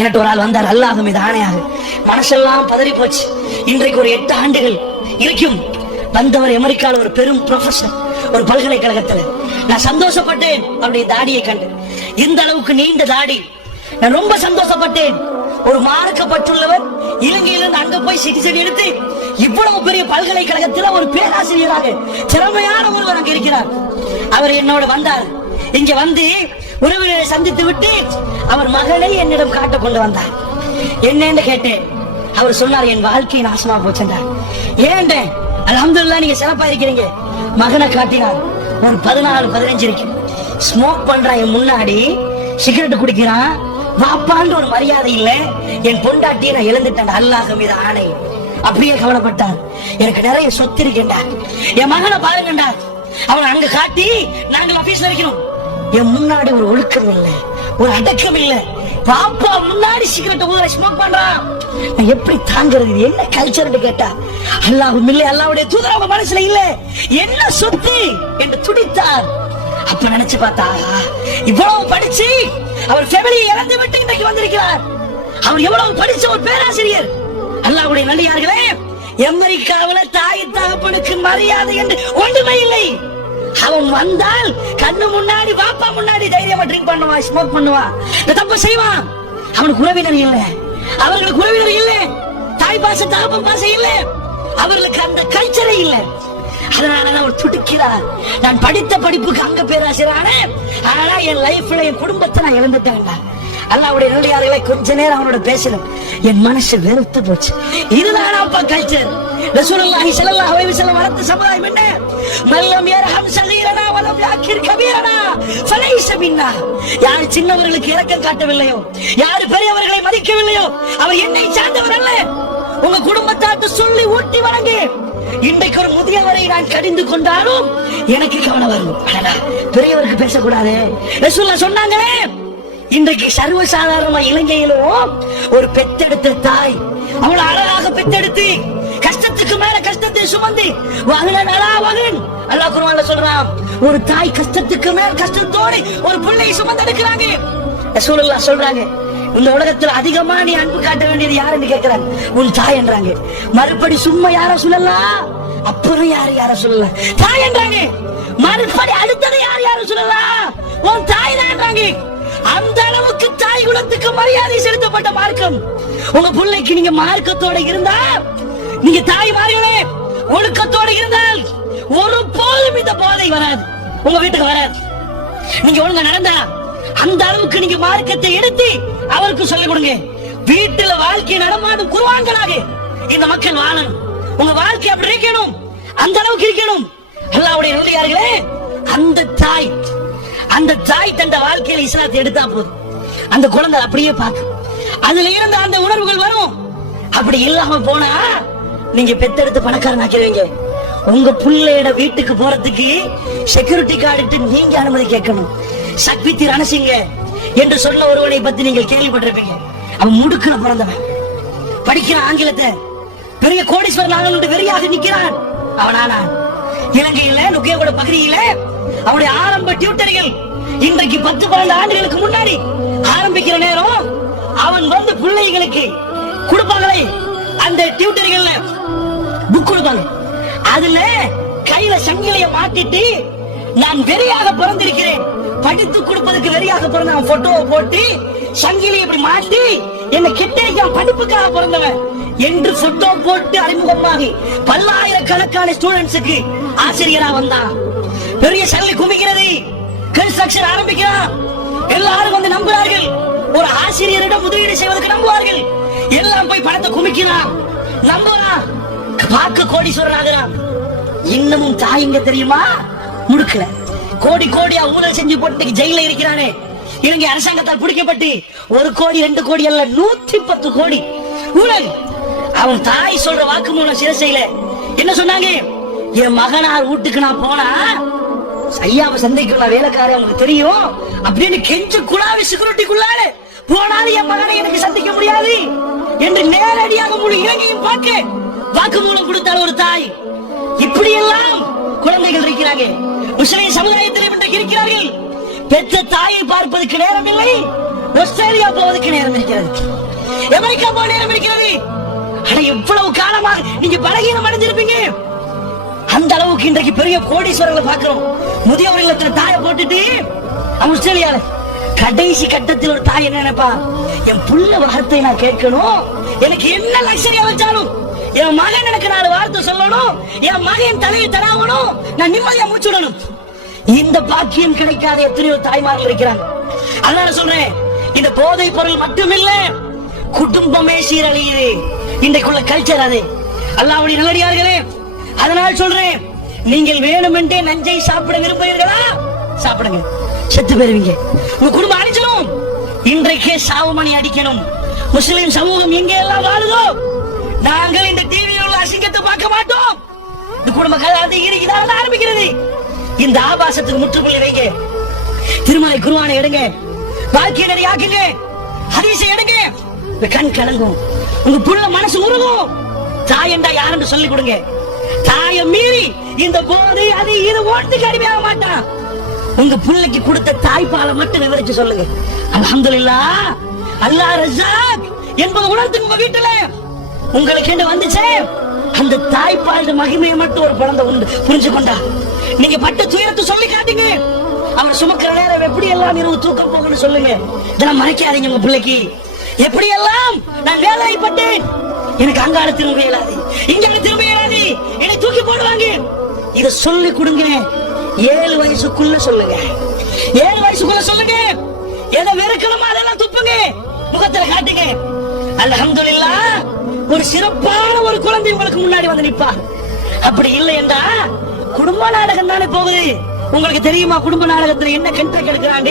எனக்கு ஒரு ஆள் வந்தார், அல்லாஹ் மீது ஆணையாக மனசெல்லாம் பதறி போச்சு. இன்றைக்கு ஒரு 8 ஆண்டுகள் இருக்கும். வந்தவர் அமெரிக்காவில் ஒரு பெரும் ப்ரொஃபசர், ஒரு பல்கலைக்கழகத்துல. நான் சந்தோஷப்பட்டேன் அவருடைய தாடியை கண்டு. இந்த அளவுக்கு நீண்ட தாடி. நான் ரொம்ப சந்தோஷப்பட்டேன். ஒரு மார்க்கப்பட்டுள்ளவர் இலங்கையிலிருந்து அங்க போய் சிட்டிசன் எடுத்து இவ்வளவு பெரிய பல்கலைக்கழகத்தில் ஒரு பேராசிரியராக திறமையான ஒருவர் அங்க இருக்கிறார். அவர் என்னோட வந்தார். இங்க வந்து உறவினரை சந்தித்து விட்டு அவர் மகளை என்னிடம் காட்ட கொண்டு வந்தார். என்னன்னு கேட்டேன். அவர் சொன்னார், என் வாழ்க்கை நாசமா போச்சுன்றார். ஏன்டே? அல்ஹம்துலில்லாஹ் நீங்க சிறப்பா இருக்கிறீங்க. மகனை காட்டினார். ஒரு 14-15 இருக்கு. ஸ்மோக் பண்றான் என் முன்னாடி, சிகரெட் குடிக்கிறான். வாப்பான்ற ஒரு மரியாதை இல்ல. என் பொண்டாட்டியை நான் இழந்துட்டேன், அல்லாஹ் மீது ஆணை. அப்படியே கவலைப்பட்டார். எனக்கு நிறைய சொத்து இருக்கின்றார். என் மகனை பாருங்கண்டா, அவன் அங்க காட்டி நாங்கள் ஆபீஸ்ல இருக்கிறோம். என் முன்னாடி ஒரு ஒழுக்கம் இல்ல, ஒரு அடக்கம் இல்ல. பாப்பா முன்னாடி சிகரெட் ஊதுற ஸ்மோக் பண்றான். நான் எப்படி தாங்கிறது? என்ன கல்ச்சர் கேட்டா, அல்லாஹ்வும் இல்லை, அல்லாஹ்வுடைய தூதர் அவங்க மனசுல இல்ல, என்ன சொத்து என்று துடித்தார். அப்ப நினைச்சு பார்த்தா, இவ்வளவு படிச்சு அவர் ஃபேமிலியை இழந்து விட்டு இன்றைக்கு வந்திருக்கிறார். அவர் எவ்வளவு படிச்ச ஒரு பேராசிரியர். அல்லாஹ்வுடைய நல்லடியார்களே, அமெரிக்காவில தாய் தகப்பனுக்கு மரியாதை என்று ஒன்றுமே இல்லை. அவன் வந்தால் கண்ணு முன்னாடி பாப்பா முன்னாடி தைரியமா ட்ரிங்க் பண்ணுவான், ஸ்மோக் பண்ணுவான், தப்பு செய்வான். அவனுக்கு உறவினர் இல்ல, அவர்களுக்கு உறவினர் இல்ல, தாய் பாச தகப்பன் பாசம் இல்ல, அவர்களுக்கு அந்த கல்ச்சரே இல்ல. அதனால அவர் துடிக்கிறார். நான் படித்த படிப்புக்கு அங்க பேராசிரியரான, ஆனா என் லைஃப்ல என் குடும்பத்தை நான் இழந்துட்டேன். அல்லாஹ்வுடைய நல்லடியார்களை கொஞ்ச நேரம் அவனோட பேசணும். என் மனசு வெறுத்து போச்சு. இதுதான் அப்பா கல்ச்சர். ரசூலுல்லாஹி ஸல்லல்லாஹு அலைஹி வஸல்லம் வளர்த்த சமுதாயம் என்ன? மல்லம் யர்ஹம் ஸகீரனா வலம் யாக்கிர் கபீரனா ஃபலைஸ மின்னா. யார் சின்னவர்களுக்கு இரக்கம் காட்டவில்லையோ, யார் பெரியவர்களை மதிக்கவில்லையோ, அவர் என்னை சார்ந்தவர் அல்ல. உங்க குடும்பத்தார்ட்ட சொல்லி ஊட்டி வணங்கு. இன்றைக்கு ஒரு முதியவரை நான் கடிந்து கொண்டாலும் எனக்கு கவலை வரும். பெரியவருக்கு பேசக்கூடாது. ரசூலுல்லாஹ் சொன்னாங்களே, இன்றைக்கு சர்வசாதாரணமா இலங்கையிலும் ஒரு பெத்தெடுத்த தாய் அவளை அழகாக பெத்தெடுத்து கஷ்டத்துக்கு மேல கஷ்டத்தை சுமந்து வகன் அல்லாஹ் குர்ஆன்ல சொல்றான், ஒரு தாய் கஷ்டத்துக்கு மேல கஷ்டத்தோடு ஒரு பிள்ளையை சுமந்தெடுக்கிறாங்க. ரசூலுல்லாஹ் சொல்றாங்க, இந்த உலகத்துல அதிகமா நீ அன்பு காட்ட வேண்டியது யாருன்னு கேட்கிறாங்க, உன் தாய் என்றாங்க. மறுபடி சும்மா யார சொல்லலாம், அப்புறம் யார சொல்லலாம், தாய் என்றாங்க. மறுபடி அடுத்தது யார சொல்லலாம், உன் தாய் தான். அந்த அளவுக்கு தாய் குலத்துக்கு மரியாதை செலுத்தப்பட்ட மார்க்கம். உங்க பிள்ளைக்கு நீங்க மார்க்கத்தோட இருந்தா, நீங்க தாய்மார்களே ஒழுக்கத்தோட இருந்தால் ஒரு போதும் இந்த போதை வராது, உங்க வீட்டுக்கு வராது. நீங்க ஒழுங்கா நடந்தா அந்த அளவுக்கு நீங்க மார்க்கத்தை எடுத்து அவருக்கு சொல்லிக் கொடுங்க. வீட்டுல வாழ்க்கை நடமாடும் குர்ஆன்களாக இந்த மக்கள் வாழணும். உங்க வாழ்க்கை அப்படி இருக்கணும், அந்த அளவுக்கு இருக்கணும். அல்லாஹ்வுடைய நல்லடியார்களே, அந்த தாய் தந்த வாழ்க்கையில இஸ்லாத்தை எடுத்தா போதும், அந்த குழந்தை அப்படியே பார்க்கும். அதுல இருந்து அந்த உணர்வுகள் வரும். அப்படி இல்லாம போனா நீங்க பெத்தெடுத்து பணக்காரன் ஆக்கிடுவீங்க. உங்க பிள்ளையோட வீட்டுக்கு போறதுக்கு செக்யூரிட்டி கார்டு நீங்க அனுமதி கேட்கணும். சக்தி ரணசிங்க என்று சொன்ன ஒருவனை பத்தி நீங்கள் கேள்விப்பட்டிருப்பீங்க. அவன் முடுக்குல பிறந்தவன், படிக்கிற ஆங்கிலத்தை, பெரிய கோடீஸ்வரன் ஆகணும் வெறியாக நிக்கிறான். அவனானா இலங்கையில நுகேகொட பகுதியில அவனுடைய ஆரம்ப டியூட்டர்கள் இன்றைக்கு 10-12 ஆண்டுகளுக்கு முன்னாடி ஆரம்பிக்கிற நேரம் அவன் வந்து பிள்ளைகளுக்கு கொடுப்பாங்களே, அந்த டியூட்டர்கள்ல புக் கொடுப்பாங்க. அதுல கையில சங்கிலிய மாட்டிட்டு நான் வெறியாக பிறந்திருக்கிறேன், படித்து கொடுப்பதற்கு வெறியாக பிறந்த போட்டோவை போட்டு சங்கிலியை இப்படி மாட்டி என்ன கிட்ட படிப்புக்காக பிறந்தவன் என்று போட்டோ போட்டு அறிமுகமாகி பல்லாயிரக்கணக்கான ஸ்டூடெண்ட்ஸுக்கு ஆசிரியரா வந்தான். பெரிய சல்லி குமிக்கிறது, கன்ஸ்ட்ரக்ஷன் ஆரம்பிக்கிறான். எல்லாரும் வந்து நம்புறார்கள். ஒரு ஆசிரியரிடம் முதலீடு செய்வதற்கு நம்புவார்கள். எல்லாம் போய் பணத்தை குமிக்கிறான், நம்புறான், பார்க்க கோடீஸ்வரன் ஆகிறான். இன்னமும் தாய்ங்க தெரியுமா, முடுக்கல கோடி கோடியா ஊழல் செஞ்சு போட்டு ஜெயில இருக்கிறானே. இலங்கை அரசாங்கத்தால் பிடிக்கப்பட்டு 1 கோடி 2 கோடி அல்ல 110 கோடி ஊழல். அவன் தாய் சொல்ற வாக்குமூலம் சிரசையில என்ன சொன்னாங்க, என் மகனார் வீட்டுக்கு நான் போனா ஐயாவை சந்தைக்கு நான் வேலைக்காரன் அவங்களுக்கு தெரியும் அப்படின்னு கெஞ்சு குழாவி செக்யூரிட்டிக்குள்ளால போனாலும் என் மகனை எனக்கு சந்திக்க முடியாது என்று நேரடியாக முழு இலங்கையும் பார்க்க வாக்குமூலம் கொடுத்தாள் ஒரு தாய். இப்படி எல்லாம் குழந்தைகள் இருக்கிறாங்க. முஸ்லிம் சமுதாயத்திலே இன்றைக்கு இருக்கிறார்கள். பெற்ற தாயை பார்ப்பதற்கு நேரம் இல்லை, ஆஸ்திரேலியா போவதற்கு நேரம் இருக்கிறது. அமெரிக்கா போக நேரம் இருக்கிறது. ஆனா எவ்வளவு காலமா நீங்க பலகீனம் அடைஞ்சிருப்பீங்க. அந்த அளவுக்கு இன்றைக்கு பெரிய கோடீஸ்வரர்களை பார்க்கிறோம். முதியோர் இல்லத்துல தாயை போட்டுட்டு ஆஸ்திரேலியால கடைசி கட்டத்தில் ஒரு தாய் என்ன நினைப்பா, என் புள்ள வார்த்தை நான் கேட்கணும், எனக்கு என்ன லக்ஸரியா வச்சாலும் என் மகன் எனக்கு 4 வார்த்தை சொல்லணும், என் மகன் தலையை தடாவணும், நான் நிம்மதியா முடிச்சுடணும். இந்த பாக்கியம் கிடைக்காத எத்தனையோ தாய்மார்கள் இருக்கிறாங்க. அதனால சொல்றேன், இந்த போதை பொருள் மட்டுமில்ல, குடும்பமே சீரழியுது. இன்றைக்குள்ள கல்ச்சர் அது. அல்லாஹ்வுடைய நல்லடியார்களே, அதனால் சொல்றேன், நீங்கள் வேணுமென்றே நஞ்சை சாப்பிட விரும்புகிறீர்களா? சாப்பிடுங்க, செத்து போயிருவீங்க. உங்க குடும்பம் அடிச்சிடும். இன்றைக்கே சாவுமணி அடிக்கணும். முஸ்லிம் சமூகம் எங்கே எல்லாம் வாழுதோ, நாங்கள் இந்த டிவியில் உள்ள அசிங்கத்தை பார்க்க மாட்டோம். இந்த குடும்ப கதை இதால ஆரம்பிக்கிறது. இந்த ஆபாசத்துக்கு முற்றுப்புள்ளி வைங்க. திருமலை குர்ஆனை எடுங்க, வாழ்க்கையை நிறையாக்குங்க, ஹதீஸை எடுங்க. கண் கலங்கும், உங்க புள்ள மனசு உருகும். தாய் என்றா யாருன்னு சொல்லி கொடுங்க. தாயை மீறி இந்த போதை அது இது ஒன்றுக்கு அடிமையாக மாட்டான். உங்க பிள்ளைக்கு கொடுத்த தாய்ப்பாலை மட்டும் விவரிச்சு சொல்லுங்க. அல்ஹம்துலில்லாஹ், அல்லாஹ் ரஸாக் என்பது உணர்ந்து உங்க வீட்டுல உங்களுக்கு என்ன வந்துச்சே, அந்த தாய்ப்பால் மகிமையை மட்டும் ஒரு குழந்தை உண்டு புரிஞ்சு கொண்டா. நீங்க பட்ட துயரத்தை சொல்லி காட்டுங்க. அவர் சுமக்கிற நேரம் எப்படி எல்லாம் இரவு தூக்கம் போகணும்னு சொல்லுங்க. இதெல்லாம் மறைக்காதீங்க உங்க பிள்ளைக்கு. எப்படி எல்லாம் நான் வேலைப்பட்டேன், எனக்கு அங்கால திரும்ப இயலாது, இங்கால திரும்ப இயலாது, என்னை தூக்கி போடுவாங்க. இத சொல்லி கொடுங்க. 7 வயசுக்குள்ள சொல்லுங்க. 7 வயசுக்குள்ள சொல்லுங்க. எதை வெறுக்கணுமோ அதெல்லாம் துப்புங்க, முகத்துல காட்டுங்க. அல்ஹம்துலில்லாஹ், ஒரு சிறப்பான ஒரு குழந்தை உங்களுக்கு முன்னாடி வந்து நிப்பா. அப்படி இல்லை என்றா குடும்ப நாடகம் தானே போகுது. உங்களுக்கு தெரியுமா குடும்ப நாடகத்துல என்ன கண்டெக்ட் எடுக்கிறாங்க?